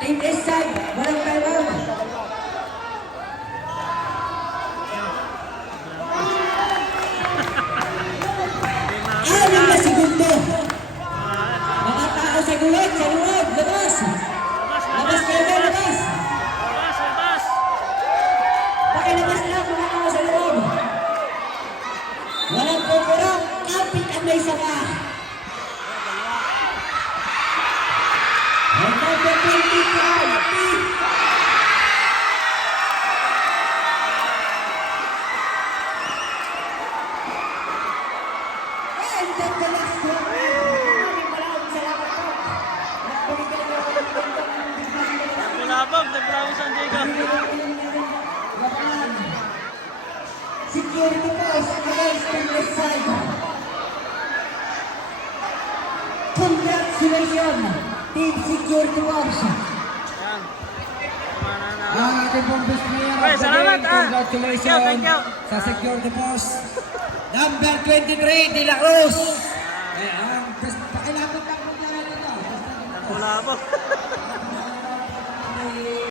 Team East Side, walang timeout. Anim na segundo. Mga tao sa gulod, labas. Labas kayo, labas. Pakilabas na mga tao sa loob. Walang pupurong, kapit ang may saka. Ang number 25, and then the last one. Maraming salamat po. Bulabog, nagbravo San Diego. Security force against the west side. Congratulations, Team Security Force. Yan. Ang ating pong best player Okay, of the salamat, game. ah. Congratulations Thank you. sa Security Force. Number 23, De La Cruz. Ang pakilapit lang po nila nito. Bulabog.